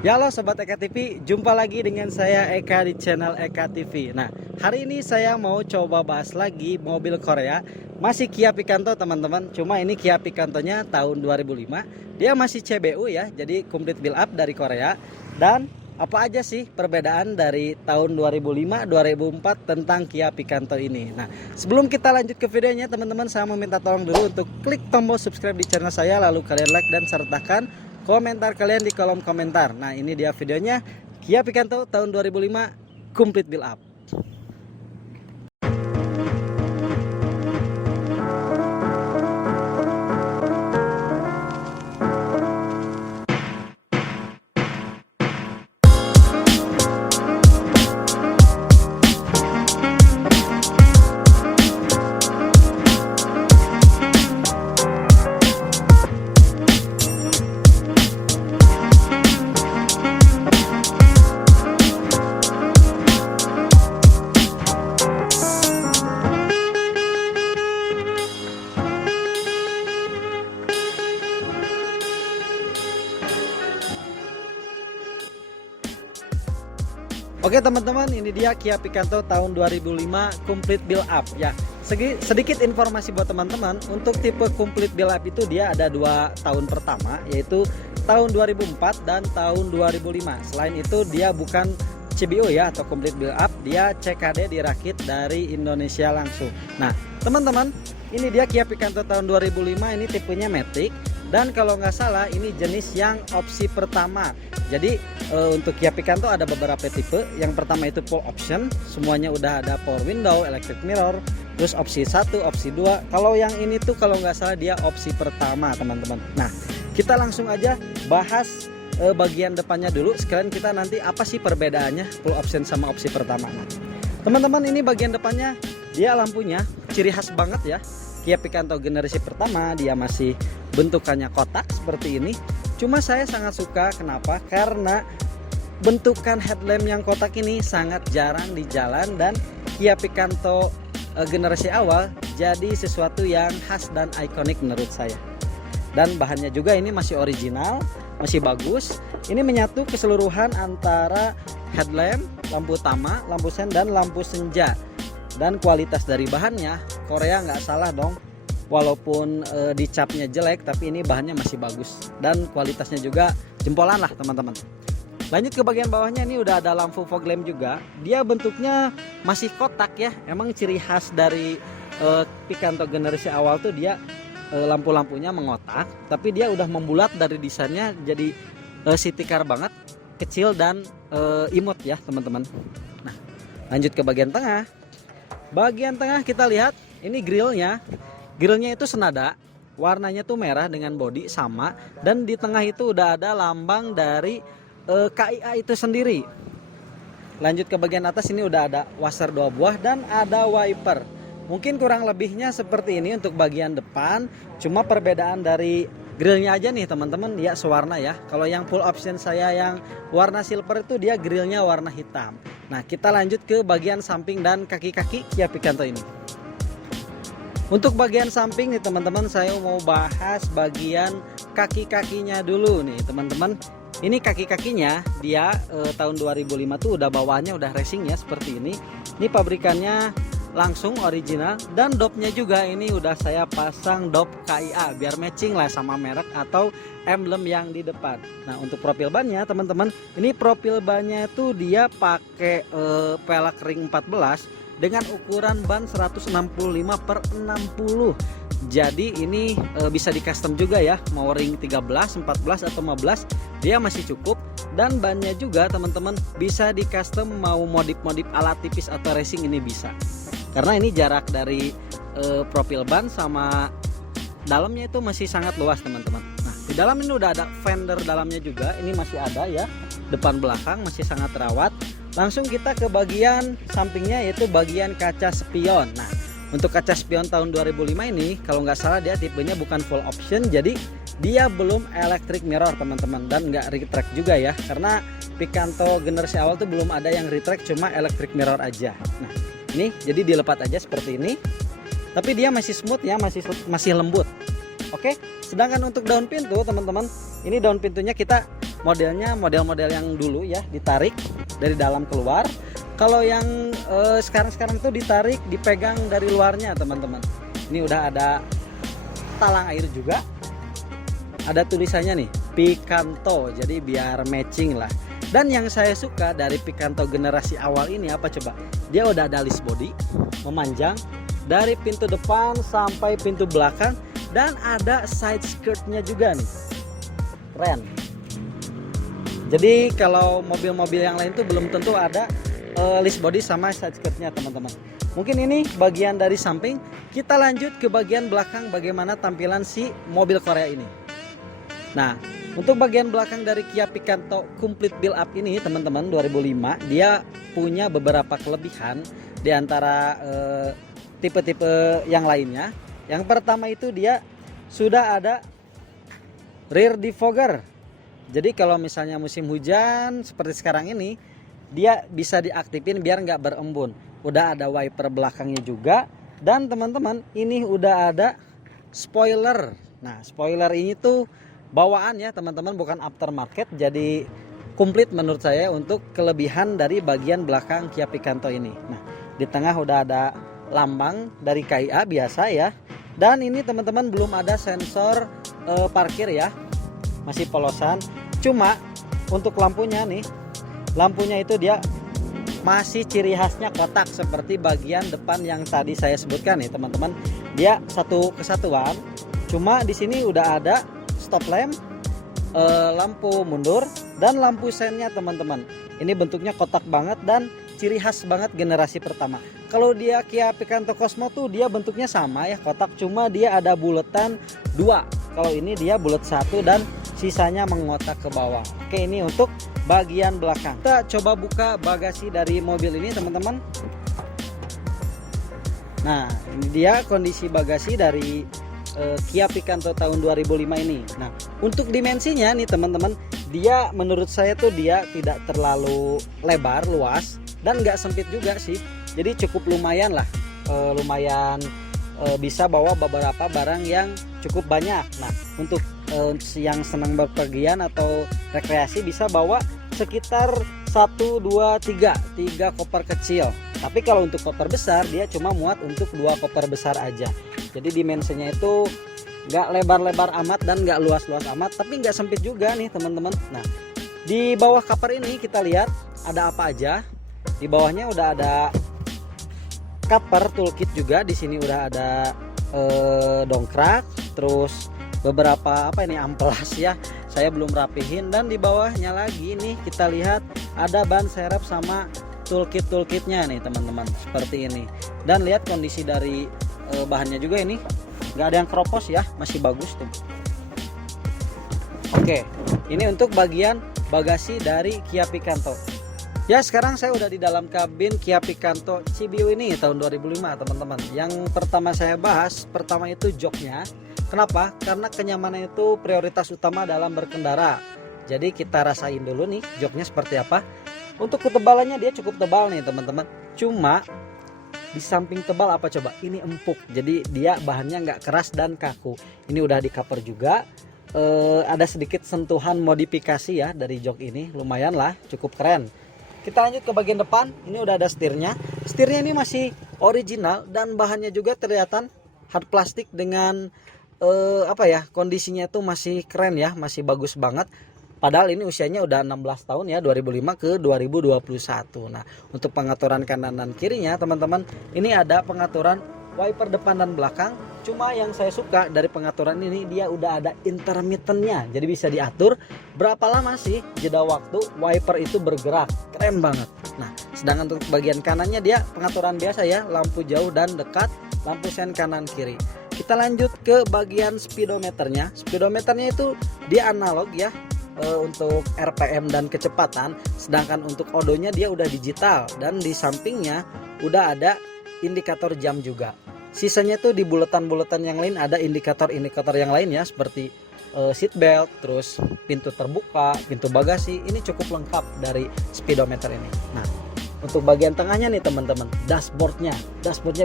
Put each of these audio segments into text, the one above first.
Ya halo Sobat Eka TV, jumpa lagi dengan saya Eka di channel Eka TV. Nah, hari ini saya mau coba bahas lagi mobil Korea. Masih Kia Picanto teman-teman, cuma ini Kia Picantonya tahun 2005. Dia masih CBU ya, jadi complete build up dari Korea. Dan apa aja sih perbedaan dari tahun 2005-2004 tentang Kia Picanto ini. Nah, sebelum kita lanjut ke videonya teman-teman, saya meminta tolong dulu untuk klik tombol subscribe di channel saya, lalu kalian like dan sertakan komentar kalian di kolom komentar. Nah, ini dia videonya Kia Picanto tahun 2005 complete build up. Oke teman-teman, ini dia Kia Picanto tahun 2005 complete build up ya. Sedikit informasi buat teman-teman, untuk tipe complete build up itu dia ada 2 tahun pertama, yaitu tahun 2004 dan tahun 2005. Selain itu dia bukan CBO ya atau complete build up, dia CKD dirakit dari Indonesia langsung. Nah teman-teman, ini dia Kia Picanto tahun 2005, ini tipenya Matic. Dan kalau nggak salah ini jenis yang opsi pertama. Jadi untuk Kia Picanto ada beberapa tipe. Yang pertama itu full option, semuanya udah ada power window, electric mirror. Terus opsi 1, opsi 2. Kalau yang ini tuh kalau nggak salah dia opsi pertama teman-teman. Nah kita langsung aja bahas bagian depannya dulu. Sekalian kita nanti apa sih perbedaannya full option sama opsi pertama. Nah, teman-teman ini bagian depannya dia lampunya ciri khas banget ya. Kia Picanto generasi pertama dia masih bentukannya kotak seperti ini. Cuma saya sangat suka, kenapa? Karena bentukan headlamp yang kotak ini sangat jarang di jalan, dan Kia Picanto generasi awal jadi sesuatu yang khas dan ikonik menurut saya. Dan bahannya juga ini masih original, masih bagus. Ini menyatu keseluruhan antara headlamp, lampu utama, lampu sen, dan lampu senja. Dan kualitas dari bahannya Korea nggak salah dong, walaupun dicapnya jelek tapi ini bahannya masih bagus dan kualitasnya juga jempolan lah teman-teman. Lanjut ke bagian bawahnya, ini udah ada lampu fog lamp juga. Dia bentuknya masih kotak ya, emang ciri khas dari Picanto generasi awal tuh dia lampu-lampunya mengotak, tapi dia udah membulat dari desainnya, jadi city car banget, kecil dan imut ya teman-teman. Nah lanjut ke bagian tengah. Bagian tengah kita lihat ini grillnya itu senada, warnanya tuh merah dengan bodi sama, dan di tengah itu udah ada lambang dari KIA itu sendiri. Lanjut ke bagian atas, ini udah ada washer 2 buah dan ada wiper. Mungkin kurang lebihnya seperti ini untuk bagian depan, cuma perbedaan dari grillnya aja nih teman-teman ya, sewarna ya. Kalau yang full option saya yang warna silver itu dia grillnya warna hitam. Nah kita lanjut ke bagian samping dan kaki-kaki Kia Picanto ini. Untuk bagian samping nih teman-teman, saya mau bahas bagian kaki-kakinya dulu nih teman-teman. Ini kaki-kakinya dia tahun 2005 tuh udah bawaannya udah racing ya seperti ini. Ini pabrikannya langsung original, dan dopnya juga ini udah saya pasang dop KIA biar matching lah sama merek atau emblem yang di depan. Nah untuk profil bannya teman-teman, ini profil bannya tuh dia pakai pelek ring 14 dengan ukuran ban 165/60. Jadi ini bisa di custom juga ya, mau ring 13, 14 atau 15 dia masih cukup. Dan bannya juga teman-teman bisa di custom, mau modif-modif ala tipis atau racing ini bisa. Karena ini jarak dari profil ban sama dalamnya itu masih sangat luas teman-teman. Nah di dalam ini udah ada fender dalamnya juga, ini masih ada ya, depan belakang masih sangat terawat. Langsung kita ke bagian sampingnya, yaitu bagian kaca spion. Nah untuk kaca spion tahun 2005 ini kalau nggak salah dia tipenya bukan full option, jadi dia belum electric mirror teman-teman, dan nggak retract juga ya, karena Picanto generasi awal tuh belum ada yang retract, cuma electric mirror aja. Nah ini jadi dilepas aja seperti ini, tapi dia masih smooth ya, masih lembut. Oke, sedangkan untuk daun pintu teman-teman, ini daun pintunya kita modelnya model-model yang dulu ya, ditarik dari dalam keluar. Kalau yang sekarang tuh ditarik, dipegang dari luarnya teman-teman. Ini udah ada talang air juga, ada tulisannya nih Picanto, jadi biar matching lah. Dan yang saya suka dari Picanto generasi awal ini apa coba, dia udah ada list body memanjang dari pintu depan sampai pintu belakang, dan ada side skirtnya juga nih, keren. Jadi kalau mobil-mobil yang lain tuh belum tentu ada list body sama side skirtnya teman-teman. Mungkin ini bagian dari samping. Kita lanjut ke bagian belakang, bagaimana tampilan si mobil Korea ini. Nah, untuk bagian belakang dari Kia Picanto Complete Build Up ini teman-teman 2005, dia punya beberapa kelebihan di antara tipe-tipe yang lainnya. Yang pertama itu dia sudah ada rear defogger. Jadi kalau misalnya musim hujan seperti sekarang ini, dia bisa diaktifin biar nggak berembun. Udah ada wiper belakangnya juga, dan teman-teman ini udah ada spoiler. Nah, spoiler ini tuh bawaan ya teman-teman, bukan aftermarket. Jadi komplit menurut saya untuk kelebihan dari bagian belakang Kia Picanto ini. Nah, di tengah udah ada lambang dari KIA biasa ya. Dan ini teman-teman belum ada sensor parkir ya, masih polosan. Cuma untuk lampunya nih, lampunya itu dia masih ciri khasnya kotak seperti bagian depan yang tadi saya sebutkan nih teman-teman. Dia satu kesatuan. Cuma di sini udah ada stop lamp, lampu mundur, dan lampu sennya teman-teman. Ini bentuknya kotak banget dan ciri khas banget generasi pertama. Kalau dia Kia Picanto Cosmo tuh dia bentuknya sama ya, kotak, cuma dia ada buletan 2. Kalau ini dia bulat 1 dan sisanya mengotak ke bawah. Oke, ini untuk bagian belakang. Kita coba buka bagasi dari mobil ini teman-teman. Nah, ini dia kondisi bagasi dari Kia Picanto tahun 2005 ini. Nah, untuk dimensinya nih teman-teman, dia menurut saya tuh dia tidak terlalu lebar, luas, dan nggak sempit juga sih. Jadi cukup lumayan lah, bisa bawa beberapa barang yang cukup banyak. Nah, untuk yang senang berpergian atau rekreasi bisa bawa sekitar 1, 2, 3 koper kecil. Tapi kalau untuk koper besar dia cuma muat untuk 2 koper besar aja. Jadi dimensinya itu nggak lebar-lebar amat dan nggak luas-luas amat, tapi nggak sempit juga nih teman-teman. Nah, di bawah cover ini kita lihat ada apa aja. Di bawahnya udah ada cover toolkit juga. Di sini udah ada dongkrak, terus beberapa apa ini amplas ya. Saya belum rapihin. Dan di bawahnya lagi nih kita lihat ada ban serep sama toolkitnya nih teman-teman, seperti ini. Dan lihat kondisi dari bahannya juga, ini nggak ada yang keropos ya, masih bagus tuh. Oke, ini untuk bagian bagasi dari Kia Picanto. Ya, sekarang saya udah di dalam kabin Kia Picanto CBU ini tahun 2005 teman-teman. Yang pertama saya bahas, pertama itu joknya. Kenapa? Karena kenyamanan itu prioritas utama dalam berkendara. Jadi kita rasain dulu nih joknya seperti apa. Untuk ketebalannya dia cukup tebal nih teman-teman. Cuma di samping tebal apa coba? Ini empuk. Jadi dia bahannya nggak keras dan kaku. Ini udah di cover juga. Ada sedikit sentuhan modifikasi ya dari jok ini. Lumayan lah, cukup keren. Kita lanjut ke bagian depan. Ini udah ada setirnya. Setirnya ini masih original dan bahannya juga kelihatan hard plastik dengan kondisinya itu masih keren ya, masih bagus banget. Padahal ini usianya udah 16 tahun ya, 2005 ke 2021. Nah, untuk pengaturan kanan dan kirinya teman-teman, ini ada pengaturan wiper depan dan belakang. Cuma yang saya suka dari pengaturan ini, dia udah ada intermittennya. Jadi bisa diatur berapa lama sih jeda waktu wiper itu bergerak. Keren banget. Nah, sedangkan untuk bagian kanannya dia pengaturan biasa ya, lampu jauh dan dekat, lampu sen kanan kiri. Kita lanjut ke bagian speedometernya. Speedometernya itu dia analog ya, untuk RPM dan kecepatan, sedangkan untuk odonya dia udah digital, dan di sampingnya udah ada indikator jam juga. Sisanya tuh di buletan-buletan yang lain ada indikator-indikator yang lain ya, seperti seat belt, terus pintu terbuka, pintu bagasi. Ini cukup lengkap dari speedometer ini. Nah, untuk bagian tengahnya nih teman-teman, dashboardnya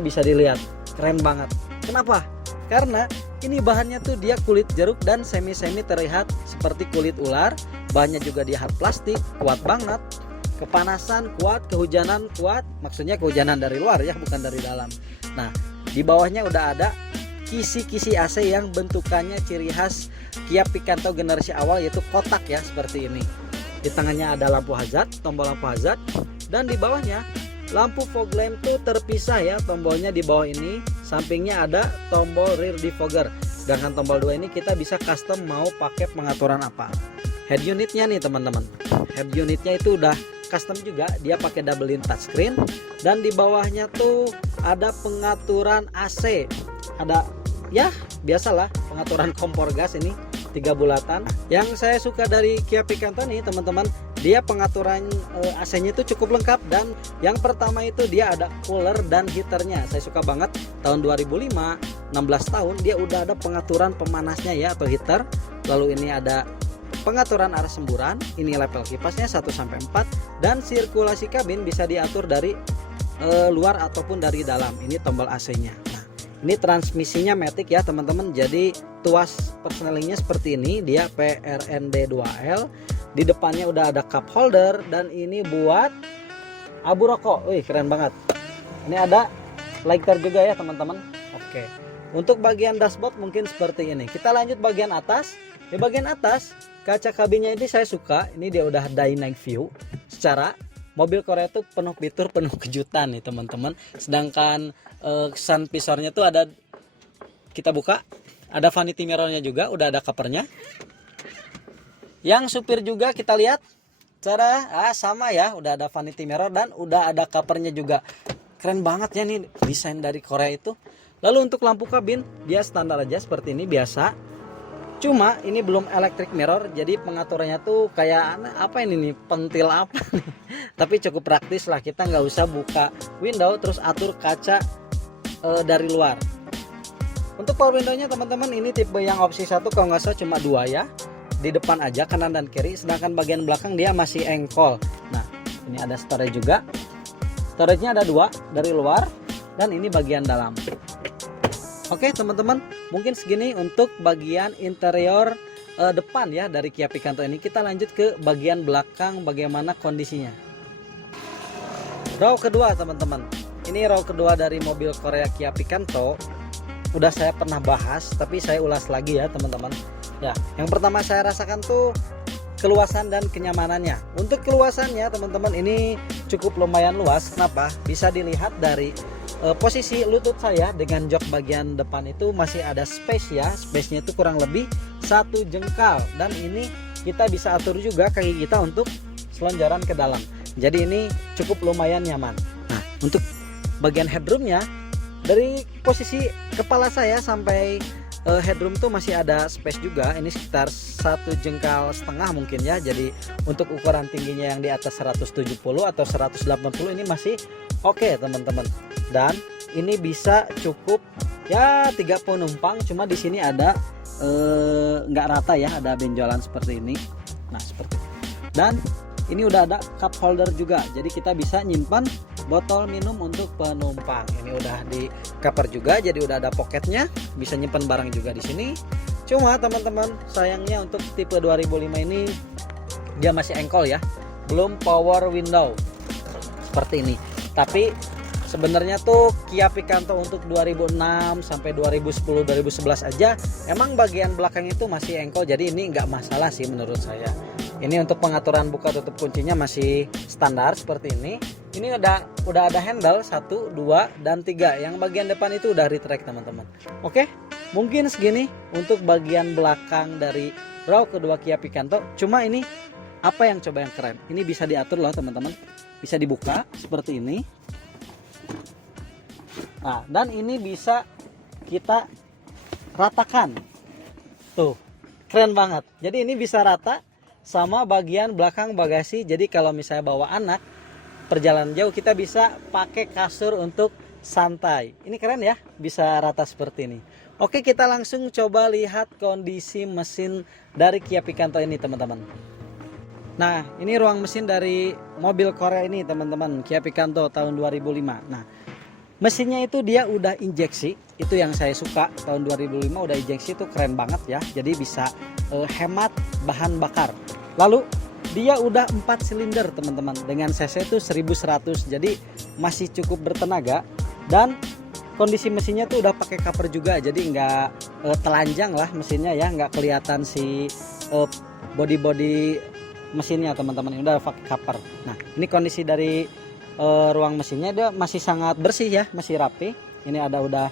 bisa dilihat, keren banget. Kenapa? Karena ini bahannya tuh dia kulit jeruk dan semi terlihat seperti kulit ular. bahannya juga dia hard plastik, kuat banget, kepanasan kuat, kehujanan kuat, maksudnya kehujanan dari luar ya, bukan dari dalam. Nah, di bawahnya udah ada kisi-kisi AC yang bentukannya ciri khas Kia Picanto generasi awal, yaitu kotak ya, seperti ini. Di tangannya ada lampu hazard, tombol lampu hazard, dan di bawahnya lampu fog lamp tuh terpisah ya, tombolnya di bawah ini. Sampingnya ada tombol rear defogger. Sedangkan tombol 2 ini kita bisa custom mau pakai pengaturan apa. Head unitnya nih teman-teman. Head unitnya itu udah custom juga, dia pakai double in touchscreen, dan di bawahnya tuh ada pengaturan AC. Ada ya biasalah pengaturan kompor gas ini 3 bulatan. Yang saya suka dari Kia Picanto nih teman-teman, dia pengaturan AC-nya itu cukup lengkap, dan yang pertama itu dia ada cooler dan heaternya. Saya suka banget, tahun 2005, 16 tahun dia udah ada pengaturan pemanasnya ya, atau heater. Lalu ini ada pengaturan arah semburan, ini level kipasnya 1-4, dan sirkulasi kabin bisa diatur dari luar ataupun dari dalam. Ini tombol AC-nya. Nah, ini transmisinya matic ya teman-teman, jadi tuas persnelingnya seperti ini, dia PRND 2L. Di depannya udah ada cup holder, dan ini buat abu rokok. Wih, keren banget. Ini ada lighter juga ya teman-teman. Oke. Untuk bagian dashboard mungkin seperti ini. Kita lanjut bagian atas. Di bagian atas kaca kabinnya ini saya suka. Ini dia udah dynamic view. Secara mobil Korea itu penuh fitur, penuh kejutan nih teman-teman. Sedangkan sun visornya tuh ada, kita buka, ada vanity mirrornya juga, udah ada covernya. Yang supir juga kita lihat cara sama ya, udah ada vanity mirror dan udah ada covernya juga. Keren banget ya nih desain dari Korea itu. Lalu untuk lampu kabin dia standar aja seperti ini biasa. Cuma ini belum electric mirror, jadi pengaturannya tuh kayak apa ini nih, pentil apa nih. Tapi cukup praktis lah, kita nggak usah buka window terus atur kaca dari luar. Untuk power window-nya teman-teman, ini tipe yang opsi 1 kalau nggak salah cuma 2 ya. Di depan aja, kanan dan kiri, sedangkan bagian belakang dia masih engkol. Nah, ini ada storage juga. Storage-nya ada 2 dari luar, dan ini bagian dalam. Oke teman-teman, mungkin segini untuk bagian interior depan ya dari Kia Picanto ini. Kita lanjut ke bagian belakang, bagaimana kondisinya. Row kedua teman-teman, ini row kedua dari mobil Korea Kia Picanto. Udah saya pernah bahas, tapi saya ulas lagi ya teman-teman. Ya, yang pertama saya rasakan tuh keluasan dan kenyamanannya. Untuk keluasannya teman-teman, ini cukup lumayan luas. Kenapa? Bisa dilihat dari posisi lutut saya dengan jok bagian depan itu masih ada space ya. Space-nya itu kurang lebih 1 jengkal, dan ini kita bisa atur juga kaki kita untuk selonjoran ke dalam. Jadi ini cukup lumayan nyaman. Nah, untuk bagian headroomnya, dari posisi kepala saya sampai headroom tuh masih ada space juga. Ini sekitar 1,5 jengkal mungkin ya. Jadi untuk ukuran tingginya yang di atas 170 atau 180 ini masih oke teman-teman. Dan ini bisa cukup ya 3 penumpang. Cuma di sini ada nggak rata ya, ada benjolan seperti ini. Nah seperti ini. Dan ini udah ada cup holder juga, jadi kita bisa nyimpan botol minum untuk penumpang. Ini udah di cover juga, jadi udah ada pocketnya, bisa nyimpan barang juga di sini. Cuma teman-teman, sayangnya untuk tipe 2005 ini dia masih engkol ya, belum power window seperti ini. Tapi sebenarnya tuh Kia Picanto untuk 2006 sampai 2010 2011 aja emang bagian belakang itu masih engkol, jadi ini nggak masalah sih menurut saya. Ini untuk pengaturan buka tutup kuncinya masih standar seperti ini. Ini udah ada handle 1, 2, dan 3. Yang bagian depan itu udah retract teman-teman. Oke, mungkin segini untuk bagian belakang dari row kedua Kia Picanto. Cuma ini apa yang coba yang keren? Ini bisa diatur loh teman-teman. Bisa dibuka seperti ini. Nah, dan ini bisa kita ratakan. Tuh, keren banget. Jadi ini bisa rata sama bagian belakang bagasi. Jadi kalau misalnya bawa anak perjalanan jauh, kita bisa pakai kasur untuk santai. Ini keren ya, bisa rata seperti ini. Oke, kita langsung coba lihat kondisi mesin dari Kia Picanto ini teman-teman. Nah, ini ruang mesin dari mobil Korea ini teman-teman, Kia Picanto tahun 2005. Nah, mesinnya itu dia udah injeksi, itu yang saya suka. Tahun 2005 udah injeksi, itu keren banget ya. Jadi bisa hemat bahan bakar. Lalu dia udah 4 silinder teman-teman, dengan cc itu 1100, jadi masih cukup bertenaga. Dan kondisi mesinnya tuh udah pakai cover juga, jadi nggak telanjang lah mesinnya ya, nggak kelihatan si body mesinnya teman-teman, ini udah pakai cover. Nah ini kondisi dari ruang mesinnya, dia masih sangat bersih ya, masih rapi. Ini ada udah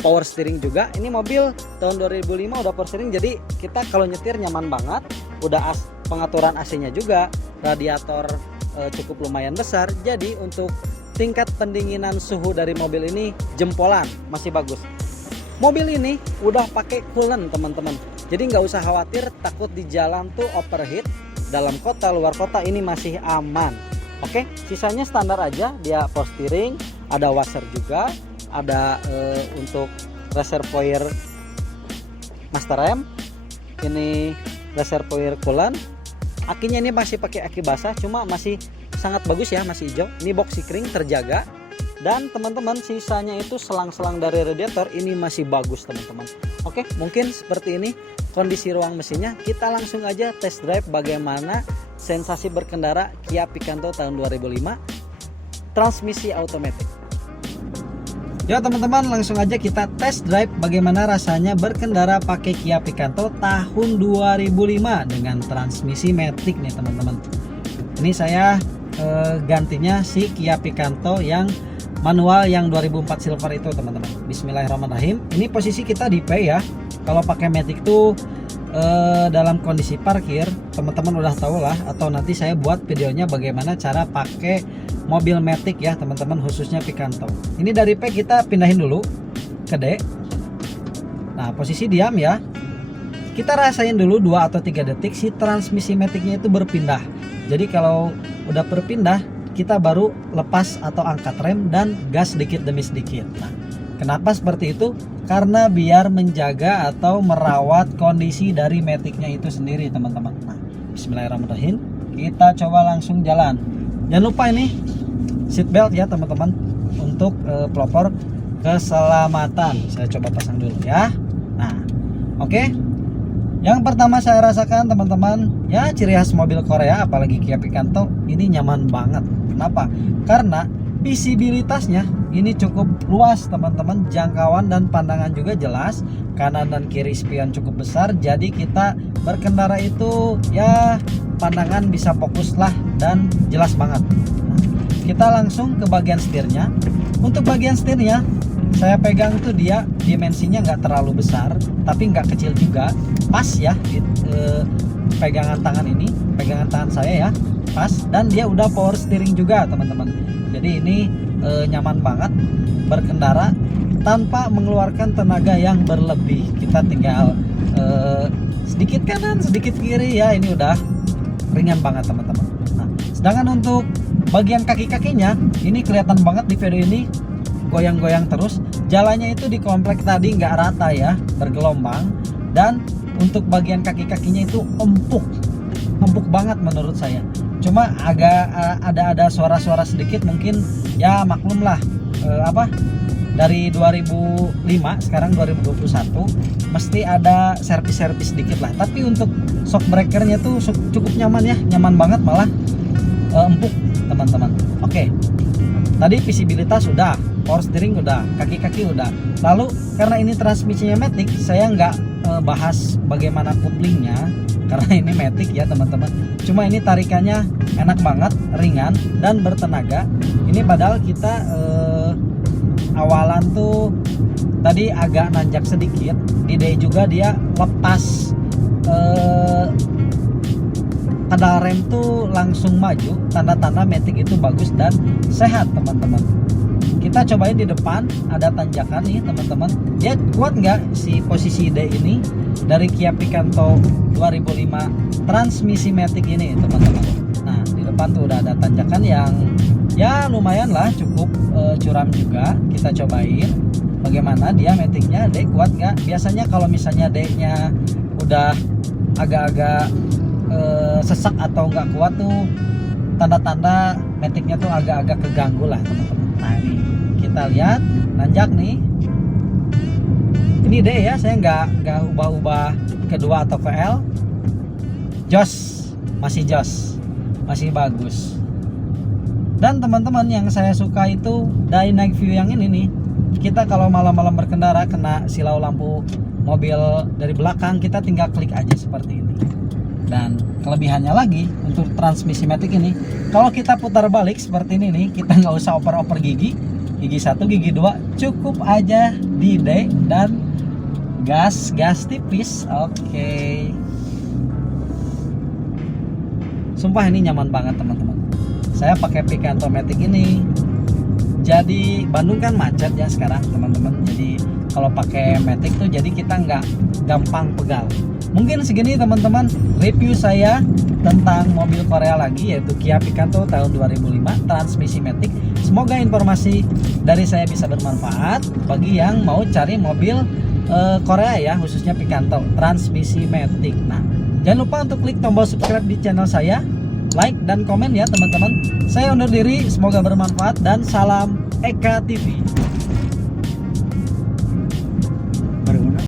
power steering juga. Ini mobil tahun 2005 udah power steering, jadi kita kalau nyetir nyaman banget. Udah pengaturan AC-nya juga, radiator cukup lumayan besar, jadi untuk tingkat pendinginan suhu dari mobil ini jempolan, masih bagus. Mobil ini udah pakai coolant teman-teman, jadi nggak usah khawatir takut di jalan tuh overheat. Dalam kota, luar kota ini masih aman. Oke, sisanya standar aja, dia power steering, ada washer juga, ada untuk reservoir master rem, ini reservoir coolant. Akinya ini masih pakai aki basah, cuma masih sangat bagus ya, masih hijau. Ini box kering terjaga. Dan teman-teman, sisanya itu selang-selang dari radiator ini masih bagus teman-teman. Oke, mungkin seperti ini kondisi ruang mesinnya. Kita langsung aja test drive bagaimana sensasi berkendara Kia Picanto tahun 2005 transmisi otomatis. Yuk teman-teman, langsung aja kita test drive bagaimana rasanya berkendara pakai Kia Picanto tahun 2005 dengan transmisi matic nih teman-teman. Ini saya gantinya si Kia Picanto yang manual yang 2004 silver itu teman-teman. Bismillahirrahmanirrahim. Ini posisi kita di P ya. Kalau pakai matic tuh dalam kondisi parkir, teman-teman udah tahu lah, atau nanti saya buat videonya bagaimana cara pakai mobil matic ya teman-teman, khususnya Picanto. Ini dari P kita pindahin dulu ke D. Nah posisi diam ya, kita rasain dulu 2 atau 3 detik si transmisi maticnya itu berpindah. Jadi kalau udah berpindah, kita baru lepas atau angkat rem dan gas sedikit demi sedikit. Nah kenapa seperti itu? Karena biar menjaga atau merawat kondisi dari maticnya itu sendiri teman-teman. Nah bismillahirrahmanirrahim, kita coba langsung jalan. Jangan lupa ini seat belt ya teman-teman, untuk pelopor keselamatan. Saya coba pasang dulu ya. Nah oke. Yang pertama saya rasakan teman-teman, ya ciri khas mobil Korea apalagi Kia Picanto, ini nyaman banget. Kenapa? Karena visibilitasnya ini cukup luas teman-teman, jangkauan dan pandangan juga jelas, kanan dan kiri spion cukup besar, jadi kita berkendara itu ya pandangan bisa fokus lah dan jelas banget. Kita langsung ke bagian setirnya. Untuk bagian setirnya saya pegang tuh dia dimensinya nggak terlalu besar tapi nggak kecil juga, pas ya pegangan tangan ini, pegangan tangan saya ya pas, dan dia udah power steering juga teman-teman. Jadi ini nyaman banget berkendara tanpa mengeluarkan tenaga yang berlebih. Kita tinggal sedikit kanan sedikit kiri ya, ini udah ringan banget teman-teman. Nah sedangkan untuk bagian kaki-kakinya ini kelihatan banget di video ini goyang-goyang terus. Jalannya itu di komplek tadi nggak rata ya, bergelombang. Dan untuk bagian kaki-kakinya itu empuk banget menurut saya. Cuma agak ada suara-suara sedikit, mungkin ya maklum lah, dari 2005 sekarang 2021 mesti ada servis-servis sedikit lah. Tapi untuk shock breakernya tuh cukup nyaman ya, nyaman banget, malah empuk teman-teman. Oke, tadi visibilitas udah, power steering udah, kaki-kaki udah. Lalu karena ini transmisinya matic, saya nggak bahas bagaimana couplingnya karena ini matic ya teman-teman. Cuma ini tarikannya enak banget, ringan dan bertenaga. Ini padahal kita awalan tuh tadi agak nanjak sedikit, di D juga dia lepas pedal rem tuh langsung maju, tanda-tanda matic itu bagus dan sehat teman-teman. Kita cobain di depan, ada tanjakan nih teman-teman. Dia kuat nggak si posisi D ini dari Kia Picanto 2005 transmisi matic ini teman-teman. Nah di depan tuh udah ada tanjakan yang ya lumayan lah, cukup curam juga. Kita cobain bagaimana dia maticnya, D kuat nggak. Biasanya kalau misalnya D nya udah agak-agak sesak atau nggak kuat tuh tanda-tanda maticnya tuh agak-agak keganggu lah teman-teman. Nah ini kita lihat nanjak nih, ini D ya, saya nggak ubah-ubah kedua atau VL, jos masih jos, masih bagus. Dan teman-teman, yang saya suka itu dynamic view yang ini nih. Kita kalau malam-malam berkendara kena silau lampu mobil dari belakang, kita tinggal klik aja seperti ini. Dan kelebihannya lagi untuk transmisi matic ini, kalau kita putar balik seperti ini nih, kita nggak usah oper-oper gigi 1, gigi 2, cukup aja di D dan gas tipis. Oke. Sumpah ini nyaman banget teman-teman. Saya pakai Picanto Matic ini. Jadi Bandung kan macet ya sekarang teman-teman. Jadi kalau pakai Matic tuh jadi kita nggak gampang pegal. Mungkin segini teman-teman review saya tentang mobil Korea lagi, yaitu Kia Picanto tahun 2005 transmisi Matic. Semoga informasi dari saya bisa bermanfaat bagi yang mau cari mobil Korea ya, khususnya Picanto transmisi Matic. Nah, jangan lupa untuk klik tombol subscribe di channel saya, like dan komen ya teman-teman. Saya undur diri, semoga bermanfaat dan salam Eka TV.